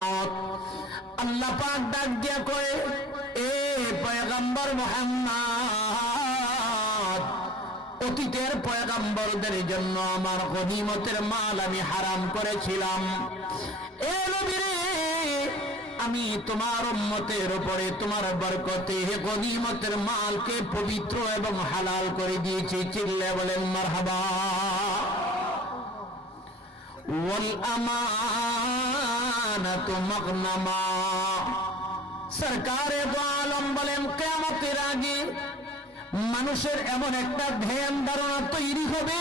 আল্লাহ পাক ডাক দিয়া কয়, এ পয়গম্বর মুহাম্মদ, অতীতের পয়গম্বরদের জন্য আমার গনিমতের মাল আমি হারাম করেছিলাম। এ নবী রে, আমি তোমার উম্মতের উপরে তোমার বরকতে গনিমতের মালকে পবিত্র এবং হালাল করে দিয়েছি। চিল্লে বলেন মারহাবা। ওয়াল আমানাতু মাগনামা। সরকারে দো আলম বলেন, কিয়ামতের আগে মানুষের এমন একটা ধ্যান ধারণা তৈরি হবে,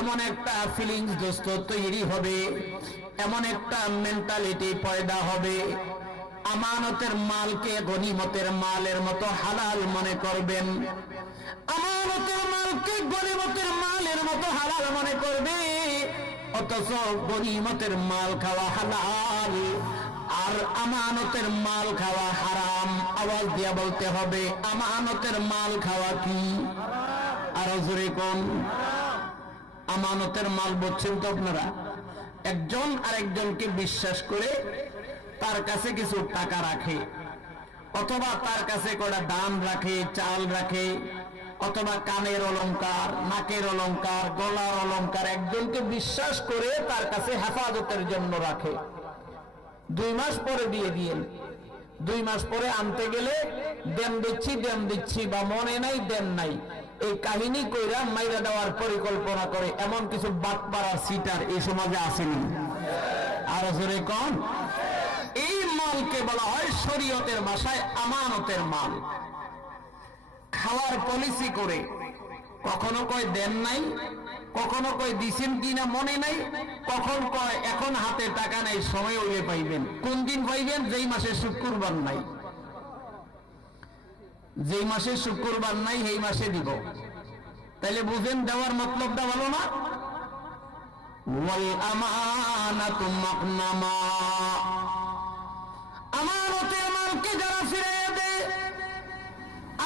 এমন একটা ফিলিংস দোস্ত তৈরি হবে, এমন একটা মেন্টালিটি পয়দা হবে, আমানতের মালকে গনিমতের মালের মতো হালাল মনে করবেন। আমানতের মালকে গনিমতের মালের মতো হালাল মনে করবে, অথচ গনিমতের মাল খাওয়া হালাল আর আমানতের মাল খাওয়া হারাম। আওয়াজ দিয়া বলতে হবে, আমানতের মাল খাওয়া কি? আরো জোরে কোন? আমানতের মাল বুঝছেন তো আপনারা? একজন আরেকজনকে বিশ্বাস করে তার কাছে কিছু টাকা রাখে, অথবা তার কাছে কটা দান রাখে, চাল রাখে, অথবা কানের অলংকার, নাকের অলংকার, গলার অলংকার একজনকে বিশ্বাস করে তার কাছে হেফাজতের জন্য রাখে। 2 মাস পরে দিয়ে দিয়েন, 2 মাস পরে আনতে গেলে দেন দিচ্ছি বা মনে নাই দেন নাই, এই কাহিনী কইরা মাইরা দেওয়ার পরিকল্পনা করে এমন কিছু বাটপাড়া সিটার এই সমাজে আসেনি? আর জোরে কোন? এই মালকে বলা হয় শরীয়তের ভাষায় আমানতের মাল। খাওয়ার পলিসি করে কখনো কয় দেন নাই, কখনো কয় দিছেন কিনা মনে নাই, কখন কয় এখন হাতে টাকা নাই, সময় হইলে পাইবেন। কোন দিন পাইবেন? যেই মাসে শুক্রবার নাই, যেই মাসে শুক্রবার নাই সেই মাসে দিব। তাইলে বুঝেন দেওয়ার মতলবটা ভালো না? ওয়াল আমানাতু মাগনামা। আমানতের মালকে যারা ফিরিয়ে দেয়,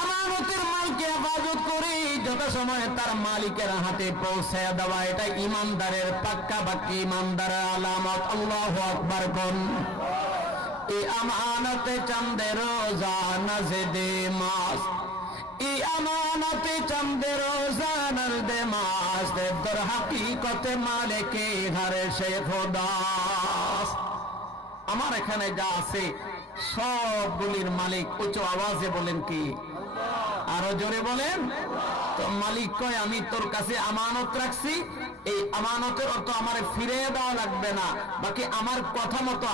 আমানতের মালকে হেফাজত করে যথাসময়ে তার মালিকের হাতে পৌঁছায় দেওয়া, এটা ইমানদারের পাক্কা বাক্য, ইমানদারের আলামত। আল্লাহু আকবার কোন? এই আমানতে চাঁদে রোজা নাজে দে মাস, এই আমানতে চাঁদে রোজা নাজ দে মাস, দেবদর হাকিকতে মালিকে ঘরে সে খোদা। আমার এখানে যা আছে সবগুলির মালিক। উচ্চ আওয়াজে বলেন কি? আরো জোরে বলেন। তো মালিক কয়, আমি তোর কাছে আমানত রাখছি, এই আমানতের অর্থ আমার ফিরিয়ে দেওয়া লাগবে না, বাকি আমার কথা মতো